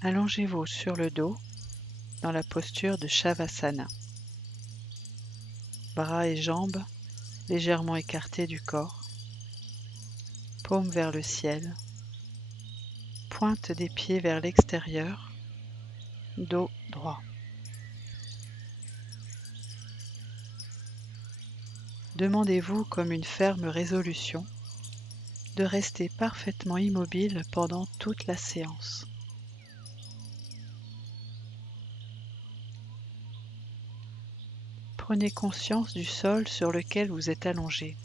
Allongez-vous sur le dos dans la posture de Shavasana. Bras et jambes légèrement écartés du corps, paumes vers le ciel, pointe des pieds vers l'extérieur, dos droit. Demandez-vous comme une ferme résolution de rester parfaitement immobile pendant toute la séance. Prenez conscience du sol sur lequel vous êtes allongé,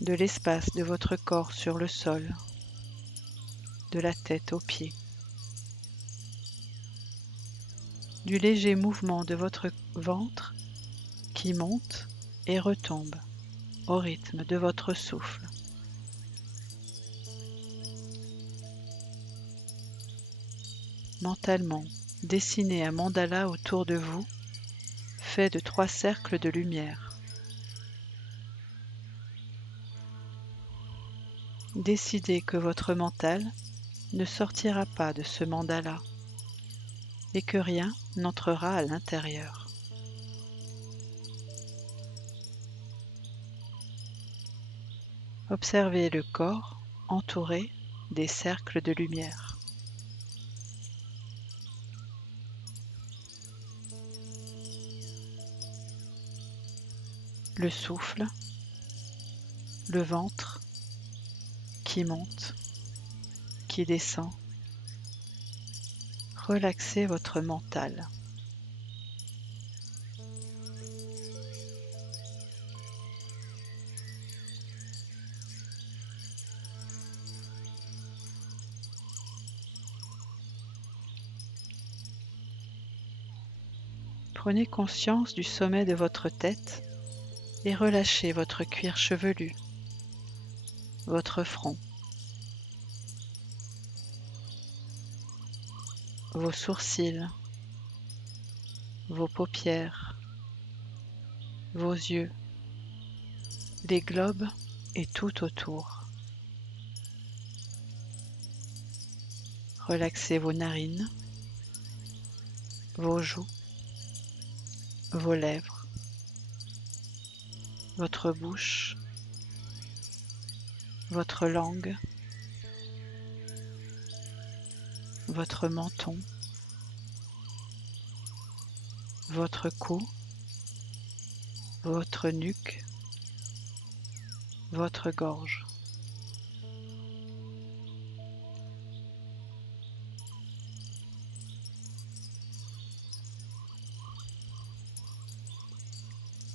de l'espace de votre corps sur le sol, de la tête aux pieds, du léger mouvement de votre ventre qui monte et retombe au rythme de votre souffle. Mentalement, dessinez un mandala autour de vous, fait de 3 cercles de lumière. Décidez que votre mental ne sortira pas de ce mandala et que rien n'entrera à l'intérieur. Observez le corps entouré des cercles de lumière. Le souffle, le ventre qui monte, qui descend. Relaxez votre mental. Prenez conscience du sommet de votre tête et relâchez votre cuir chevelu, votre front, vos sourcils, vos paupières, vos yeux, les globes et tout autour. Relaxez vos narines, vos joues, vos lèvres, votre bouche, votre langue, votre menton, votre cou, votre nuque, votre gorge.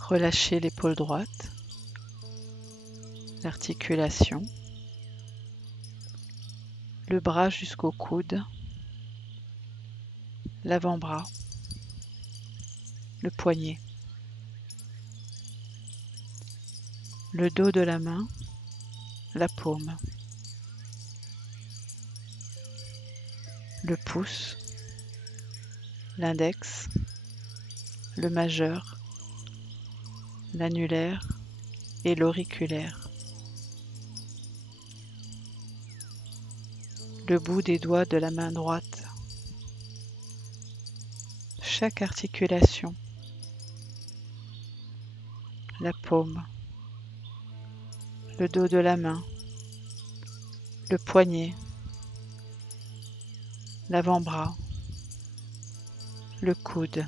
Relâchez l'épaule droite, l'articulation, le bras jusqu'au coude, l'avant-bras, le poignet, le dos de la main, la paume, le pouce, l'index, le majeur, l'annulaire et l'auriculaire. Le bout des doigts de la main droite. Chaque articulation. La paume. Le dos de la main. Le poignet. L'avant-bras. Le coude.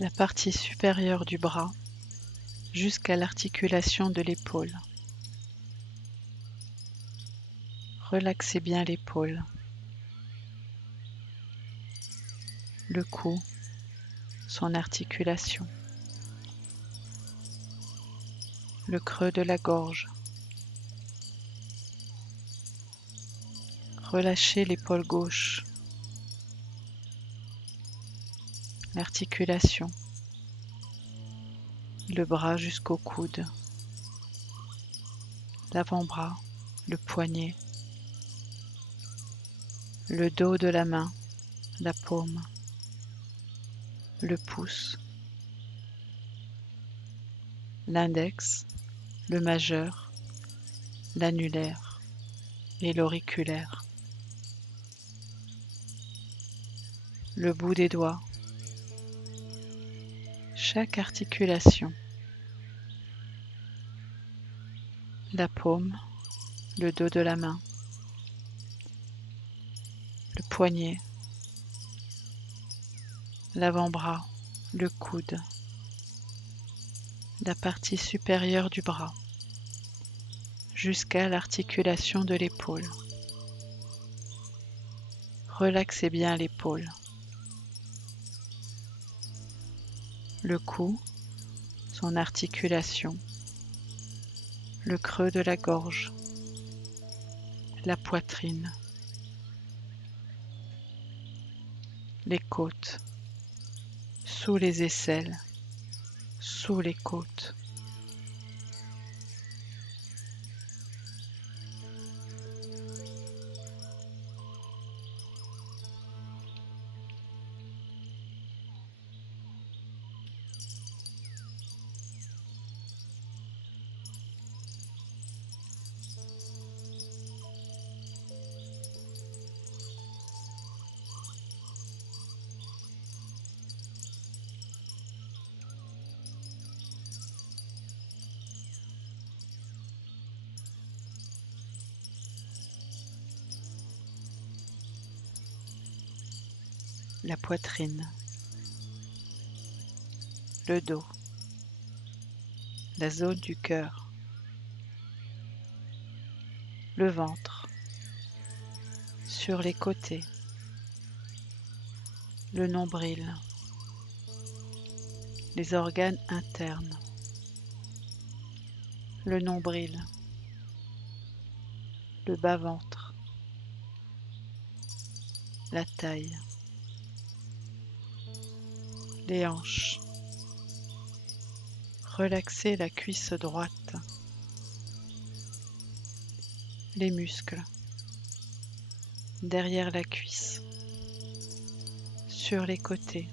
La partie supérieure du bras jusqu'à l'articulation de l'épaule. Relaxez bien l'épaule, le cou, son articulation, le creux de la gorge. Relâchez l'épaule gauche, l'articulation, le bras jusqu'au coude, l'avant-bras, le poignet, le dos de la main, la paume, le pouce, l'index, le majeur, l'annulaire et l'auriculaire, le bout des doigts, chaque articulation, la paume, le dos de la main, le poignet, l'avant-bras, le coude, la partie supérieure du bras, jusqu'à l'articulation de l'épaule. Relaxez bien l'épaule, le cou, son articulation, le creux de la gorge, la poitrine, les côtes, sous les aisselles, sous les côtes. La poitrine, le dos, la zone du cœur, le ventre, sur les côtés, le nombril, les organes internes, le nombril, le bas-ventre, la taille, les hanches. Relaxez la cuisse droite, les muscles, derrière la cuisse, sur les côtés,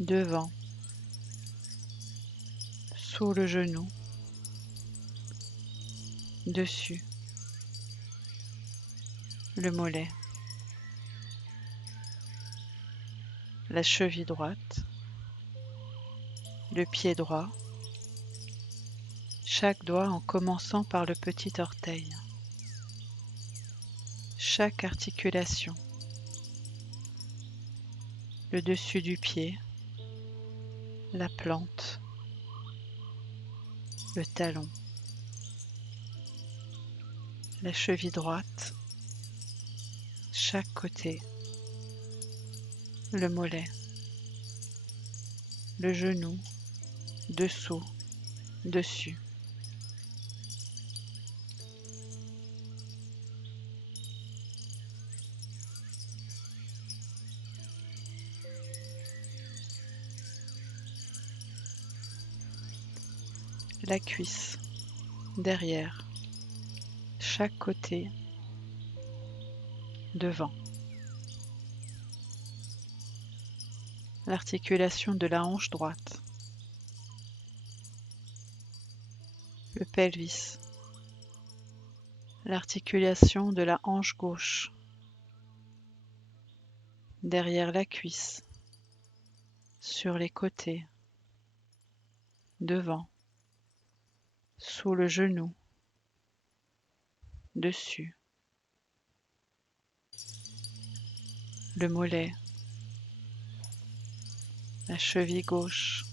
devant, sous le genou, dessus, le mollet, la cheville droite, le pied droit, chaque doigt en commençant par le petit orteil, chaque articulation, le dessus du pied, la plante, le talon, la cheville droite, chaque côté, le mollet, le genou, dessous, dessus. La cuisse, derrière, chaque côté, devant. L'articulation de la hanche droite, le pelvis, l'articulation de la hanche gauche, derrière la cuisse, sur les côtés, devant, sous le genou, dessus, le mollet, la cheville gauche,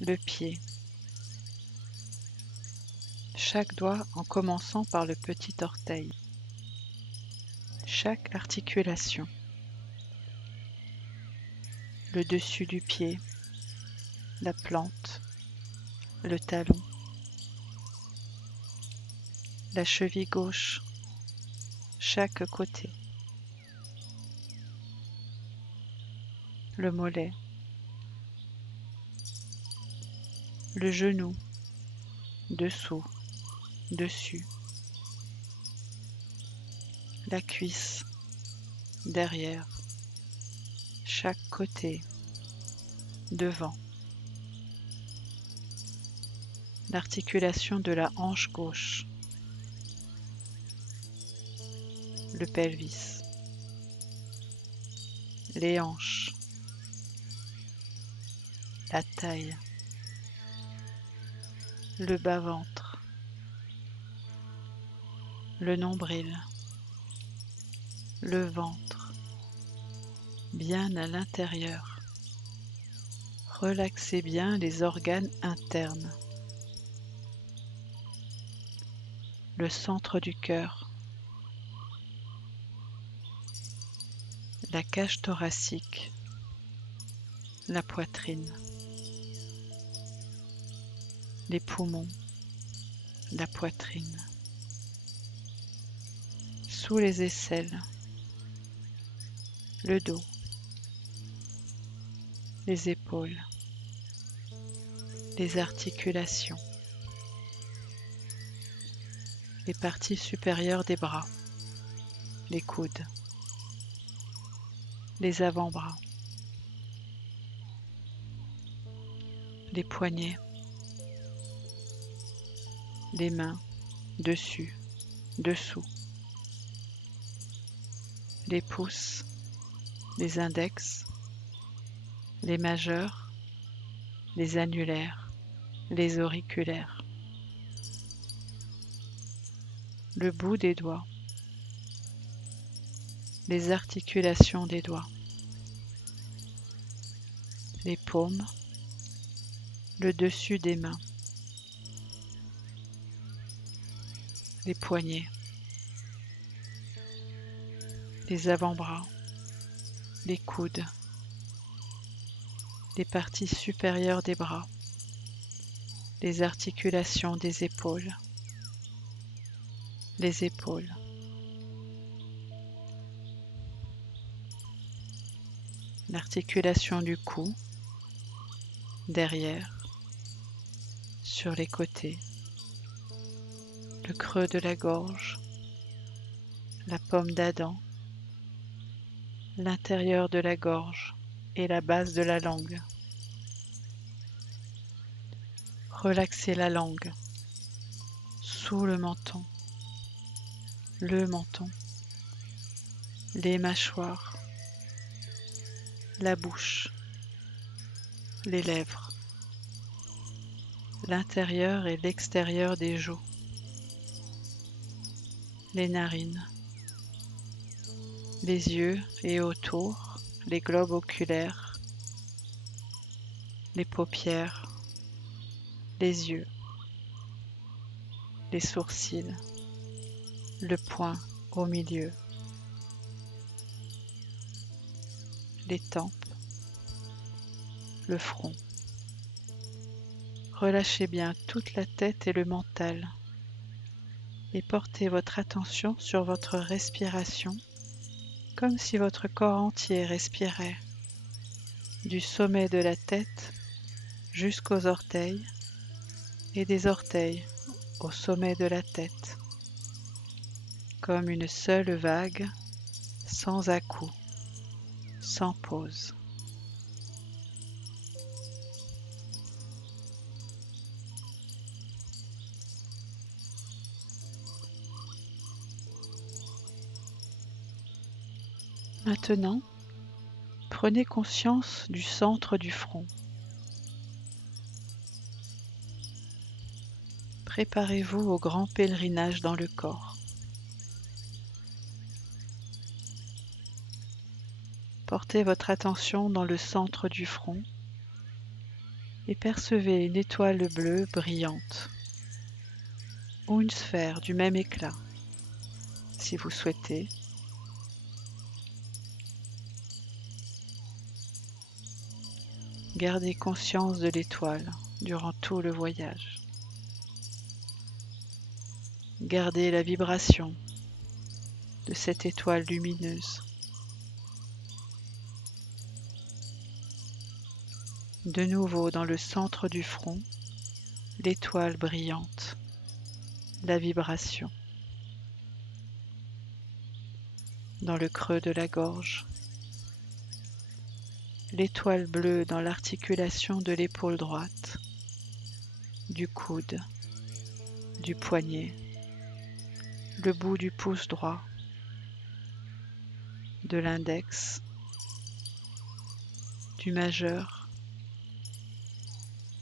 le pied, chaque doigt en commençant par le petit orteil. Chaque articulation. Le dessus du pied, la plante, le talon, la cheville gauche, chaque côté, le mollet, le genou, dessous, dessus, la cuisse, derrière, chaque côté, devant, l'articulation de la hanche gauche, le pelvis, les hanches, la taille, le bas-ventre, le nombril, le ventre, bien à l'intérieur. Relaxez bien les organes internes, le centre du cœur, la cage thoracique, la poitrine, les poumons, la poitrine, sous les aisselles, le dos, les épaules, les articulations, les parties supérieures des bras, les coudes, les avant-bras, les poignets, les mains, dessus, dessous, les pouces, les index, les majeurs, les annulaires, les auriculaires, le bout des doigts, les articulations des doigts, les paumes, le dessus des mains, les poignets, les avant-bras, les coudes, les parties supérieures des bras, les articulations des épaules, les épaules, l'articulation du cou, derrière, sur les côtés, le creux de la gorge, la pomme d'Adam, l'intérieur de la gorge et la base de la langue. Relaxez la langue, sous le menton, les mâchoires, la bouche, les lèvres, l'intérieur et l'extérieur des joues, les narines, les yeux et autour, les globes oculaires, les paupières, les yeux, les sourcils, le poing au milieu, les tempes, le front. Relâchez bien toute la tête et le mental et portez votre attention sur votre respiration comme si votre corps entier respirait du sommet de la tête jusqu'aux orteils et des orteils au sommet de la tête, comme une seule vague, sans à-coups, sans pause. Maintenant, prenez conscience du centre du front. Préparez-vous au grand pèlerinage dans le corps. Portez votre attention dans le centre du front et percevez une étoile bleue brillante. ou une sphère du même éclat, si vous souhaitez. Gardez conscience de l'étoile durant tout le voyage. Gardez la vibration de cette étoile lumineuse. De nouveau dans le centre du front, l'étoile brillante, la vibration. Dans le creux de la gorge, l'étoile bleue dans l'articulation de l'épaule droite, du coude, du poignet, le bout du pouce droit, de l'index, du majeur,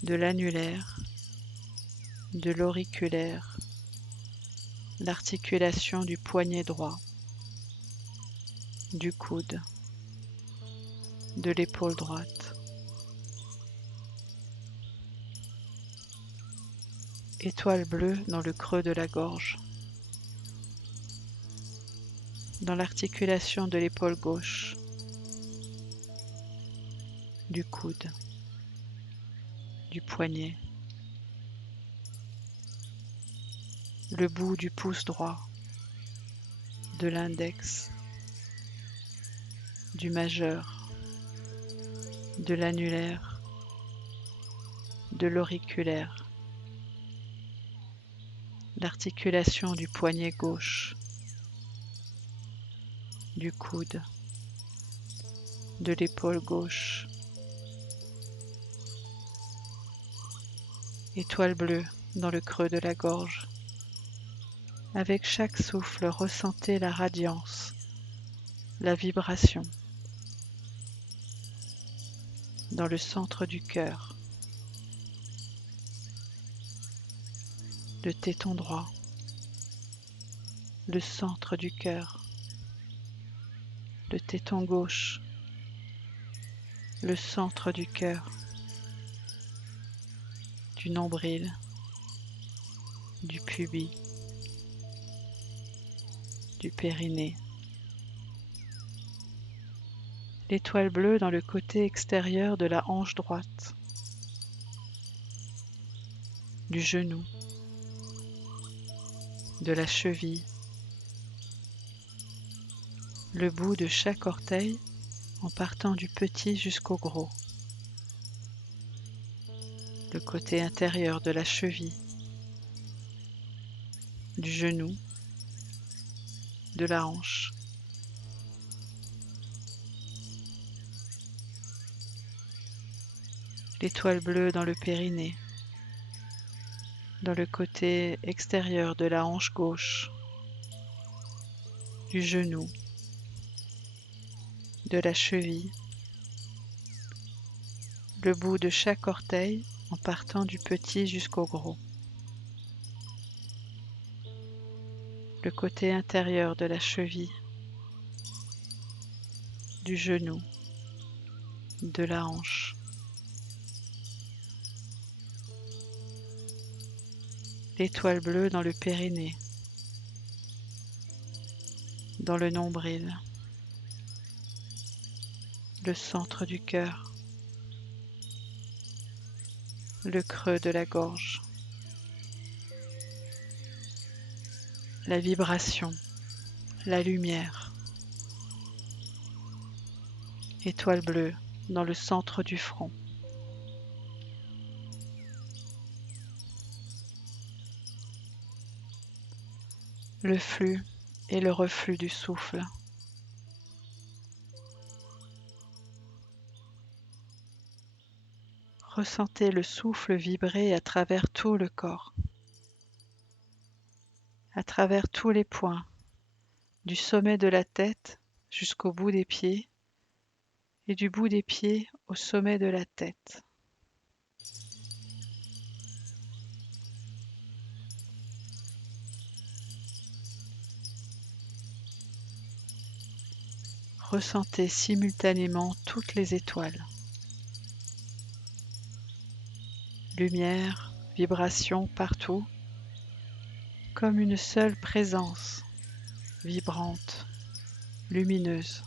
de l'annulaire, de l'auriculaire, l'articulation du poignet droit, du coude, de l'épaule droite. Étoile bleue dans le creux de la gorge, dans l'articulation de l'épaule gauche, du coude, du poignet, le bout du pouce droit, de l'index, du majeur, de l'annulaire, de l'auriculaire, l'articulation du poignet gauche, du coude, de l'épaule gauche. Étoile bleue dans le creux de la gorge. Avec chaque souffle, ressentez la radiance, la vibration dans le centre du cœur, le téton droit, le centre du cœur, le téton gauche, le centre du cœur, du nombril, du pubis, du périnée. L'étoile bleue dans le côté extérieur de la hanche droite, du genou, de la cheville, le bout de chaque orteil en partant du petit jusqu'au gros, le côté intérieur de la cheville, du genou, de la hanche, l'étoile bleue dans le périnée, dans le côté extérieur de la hanche gauche, du genou, de la cheville, le bout de chaque orteil en partant du petit jusqu'au gros, le côté intérieur de la cheville, du genou, de la hanche, l'étoile bleue dans le périnée, dans le nombril, le centre du cœur, le creux de la gorge, la vibration, la lumière, étoile bleue dans le centre du front. Le flux et le reflux du souffle. Ressentez le souffle vibrer à travers tout le corps, à travers tous les points, du sommet de la tête jusqu'au bout des pieds et du bout des pieds au sommet de la tête. Ressentez simultanément toutes les étoiles. Lumière, vibration partout, comme une seule présence, vibrante, lumineuse.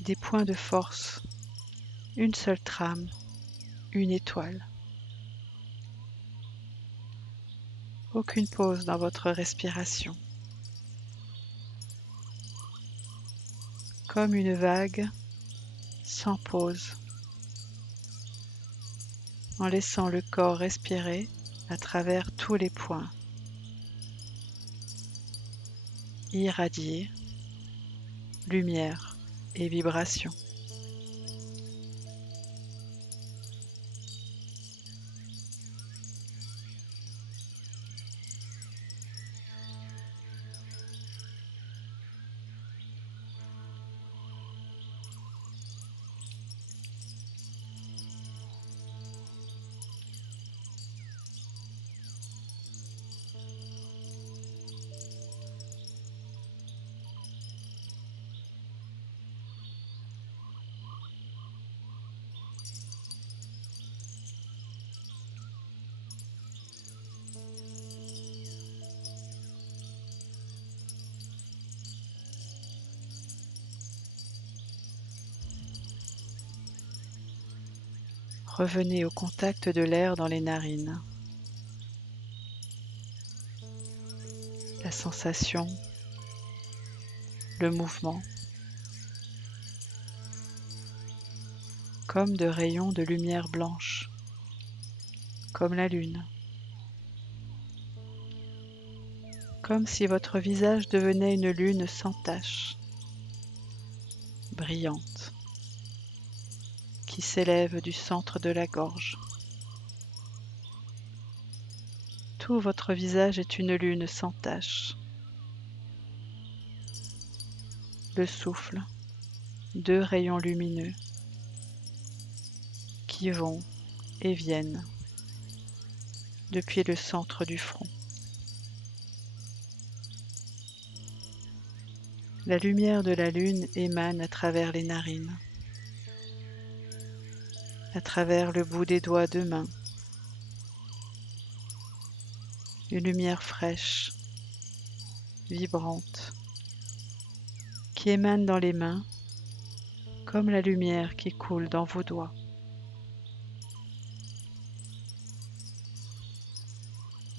Des points de force, une seule trame, une étoile. Aucune pause dans votre respiration. Comme une vague, sans pause, en laissant le corps respirer à travers tous les points. Irradier, lumière et vibration. Revenez au contact de l'air dans les narines. La sensation, le mouvement, comme de rayons de lumière blanche, comme la lune. Comme si votre visage devenait une lune sans tache, brillante, qui s'élève du centre de la gorge. Tout votre visage est une lune sans tache. Le souffle, deux rayons lumineux qui vont et viennent depuis le centre du front. La lumière de la lune émane à travers les narines, à travers le bout des doigts de main. Une lumière fraîche, vibrante, qui émane dans les mains comme la lumière qui coule dans vos doigts.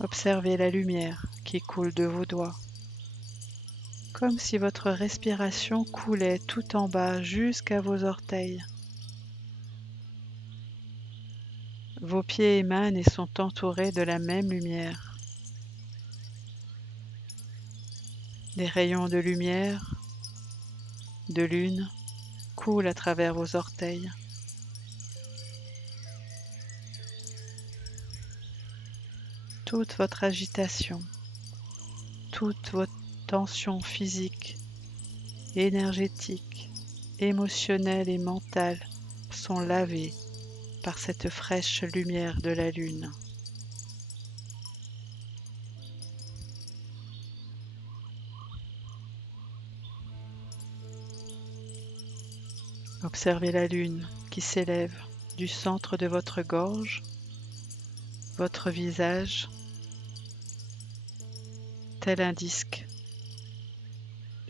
Observez la lumière qui coule de vos doigts, comme si votre respiration coulait tout en bas jusqu'à vos orteils. Vos pieds émanent et sont entourés de la même lumière. Des rayons de lumière, de lune, coulent à travers vos orteils. Toute votre agitation, toute votre tension physique, énergétique, émotionnelle et mentale sont lavées par cette fraîche lumière de la lune. Observez la lune qui s'élève du centre de votre gorge, votre visage, tel un disque,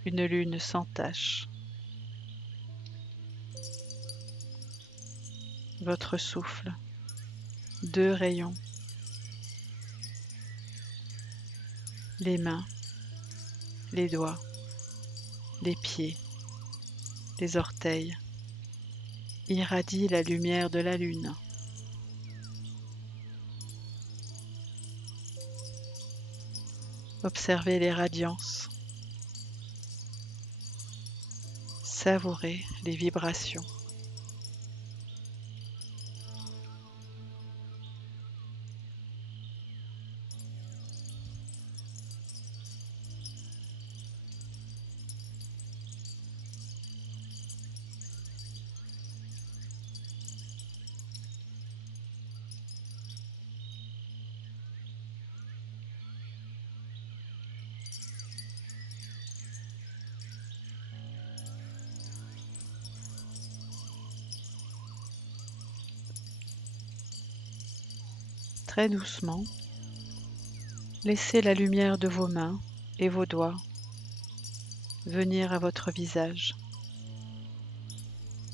une lune sans tache. Votre souffle, deux rayons, les mains, les doigts, les pieds, les orteils, irradient la lumière de la lune. Observez les radiances, savourez les vibrations. Très doucement, laissez la lumière de vos mains et vos doigts venir à votre visage.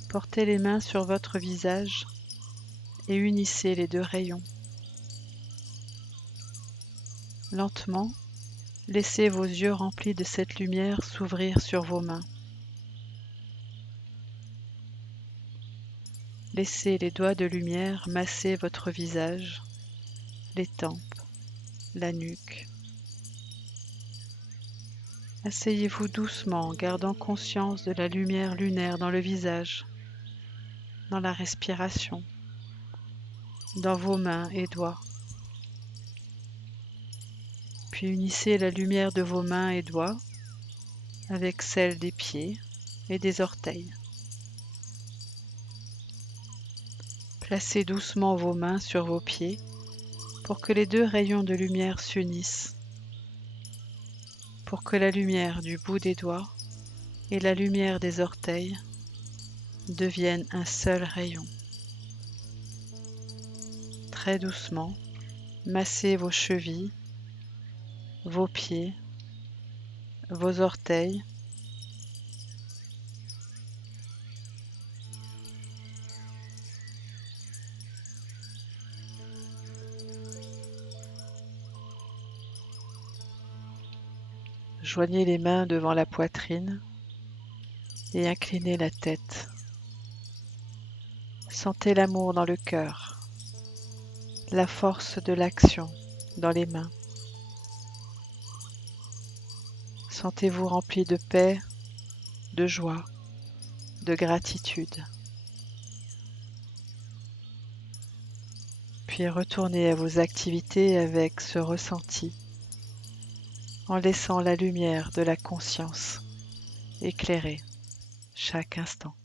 Portez les mains sur votre visage et unissez les deux rayons. Lentement, laissez vos yeux remplis de cette lumière s'ouvrir sur vos mains. Laissez les doigts de lumière masser votre visage, les tempes, la nuque. Asseyez-vous doucement en gardant conscience de la lumière lunaire dans le visage, dans la respiration, dans vos mains et doigts. Puis unissez la lumière de vos mains et doigts avec celle des pieds et des orteils. Placez doucement vos mains sur vos pieds pour que les deux rayons de lumière s'unissent, pour que la lumière du bout des doigts et la lumière des orteils deviennent un seul rayon. Très doucement, massez vos chevilles, vos pieds, vos orteils. Joignez les mains devant la poitrine et inclinez la tête. Sentez l'amour dans le cœur, la force de l'action dans les mains. Sentez-vous rempli de paix, de joie, de gratitude. Puis retournez à vos activités avec ce ressenti, en laissant la lumière de la conscience éclairer chaque instant.